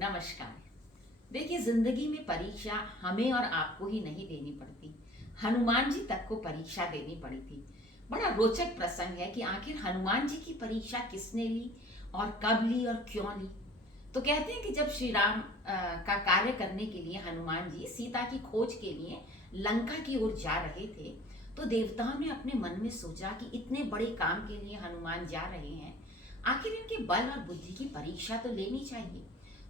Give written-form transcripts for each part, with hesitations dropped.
नमस्कार। देखिए, जिंदगी में परीक्षा हमें और आपको ही नहीं देनी पड़ती, हनुमान जी तक को परीक्षा देनी पड़ी थी। बड़ा रोचक प्रसंग है कि आखिर हनुमान जी की परीक्षा किसने ली और कब ली और क्यों ली। तो कहते हैं कि जब श्री राम का कार्य करने के लिए हनुमान जी सीता की खोज के लिए लंका की ओर जा रहे थे, तो देवताओं ने अपने मन में सोचा कि इतने बड़े काम के लिए हनुमान जा रहे हैं, आखिर इनके बल और बुद्धि की परीक्षा तो लेनी चाहिए।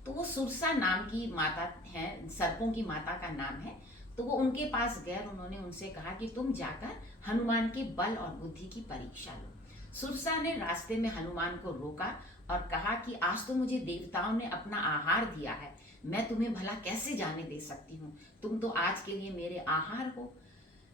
तो वो सुरसा नाम की माता है, सर्पों की माता का नाम है। तो वो उनके पास गए और उन्होंने उनसे कहा कि तुम जाकर हनुमान के बल और बुद्धि की परीक्षा लो। सुरसा ने रास्ते में हनुमान को रोका और कहा कि आज तो मुझे देवताओं ने अपना आहार दिया है, मैं तुम्हें भला कैसे जाने दे सकती हूँ, तुम तो आज के लिए मेरे आहार हो।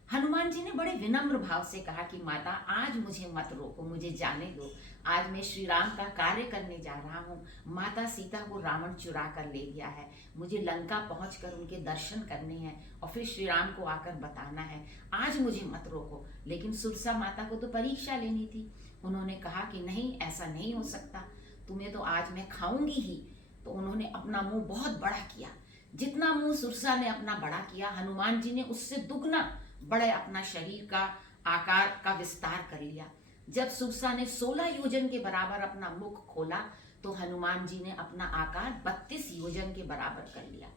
हनुमान जी ने बड़े विनम्र भाव से कहा कि माता, आज मुझे मत रोको, मुझे जाने दो। आज मैं श्री राम का कार्य करने जा रहा हूँ। माता सीता को रावण चुरा कर ले गया है, मुझे लंका पहुंचकर उनके दर्शन करने हैं और फिर श्री राम को आकर बताना है। आज मुझे मत रोको। लेकिन सुरसा माता को तो परीक्षा लेनी थी। उन्होंने कहा कि नहीं, ऐसा नहीं हो सकता, तुम्हें तो आज मैं खाऊंगी ही। तो उन्होंने अपना मुंह बहुत बड़ा किया। जितना मुंह सुरसा ने अपना बड़ा किया, हनुमान जी ने उससे दुगना बड़े अपना शरीर का आकार का विस्तार कर लिया। जब सुरसा ने 16 योजन के बराबर अपना मुख खोला, तो हनुमान जी ने अपना आकार 32 योजन के बराबर कर लिया।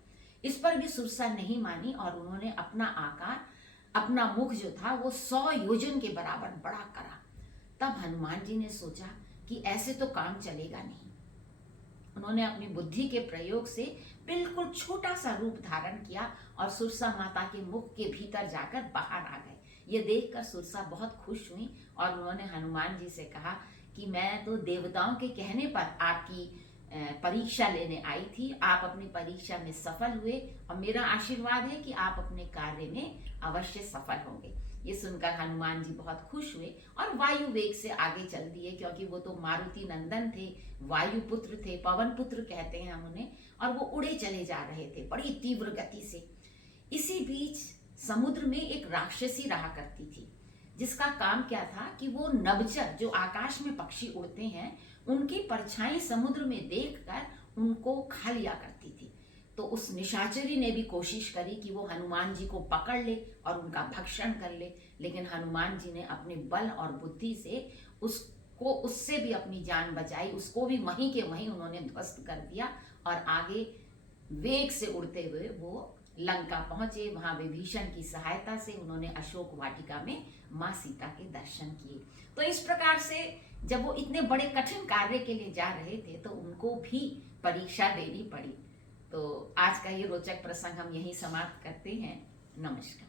इस पर भी सुरसा नहीं मानी और उन्होंने अपना आकार, अपना मुख जो था वो 100 योजन के बराबर बड़ा करा। तब हनुमान जी ने सोचा कि ऐसे तो काम चलेगा नहीं। उन्होंने अपनी बुद्धि के प्रयोग से बिल्कुल छोटा सा रूप धारण किया और सुरसा माता के मुख के भीतर जाकर बाहर आ गए। ये देखकर सुरसा बहुत खुश हुई और उन्होंने हनुमान जी से कहा कि मैं तो देवताओं के कहने पर आपकी परीक्षा लेने आई थी। आप अपनी परीक्षा में सफल हुए और मेरा आशीर्वाद है कि आप अपने कार्य में अवश्य सफल होंगे। ये सुनकर हनुमान जी बहुत खुश हुए और वायु वेग से आगे चल दिए, क्योंकि वो तो मारुति नंदन थे, वायु पुत्र थे, पवन पुत्र कहते हैं हम उन्हें। और वो उड़े चले जा रहे थे बड़ी तीव्र गति से। इसी बीच समुद्र में एक राक्षसी रहा करती थी, जिसका काम क्या था कि वो नभचर, जो आकाश में पक्षी उड़ते हैं, उनकी परछाई समुद्र में देखकर उनको खा लिया करती थी। तो उस निशाचरी ने भी कोशिश करी कि वो हनुमान जी को पकड़ ले और उनका भक्षण कर ले, लेकिन हनुमान जी ने अपने बल और बुद्धि से उससे भी अपनी जान बचाई। उसको भी वहीं के वहीं उन्होंने ध्वस्त कर दिया और आगे वेग से उड़ते हुए वो लंका पहुंचे। वहां विभीषण की सहायता से उन्होंने अशोक वाटिका में माँ सीता के दर्शन किए। तो इस प्रकार से जब वो इतने बड़े कठिन कार्य के लिए जा रहे थे, तो उनको भी परीक्षा देनी पड़ी। तो आज का ये रोचक प्रसंग हम यहीं समाप्त करते हैं। नमस्कार।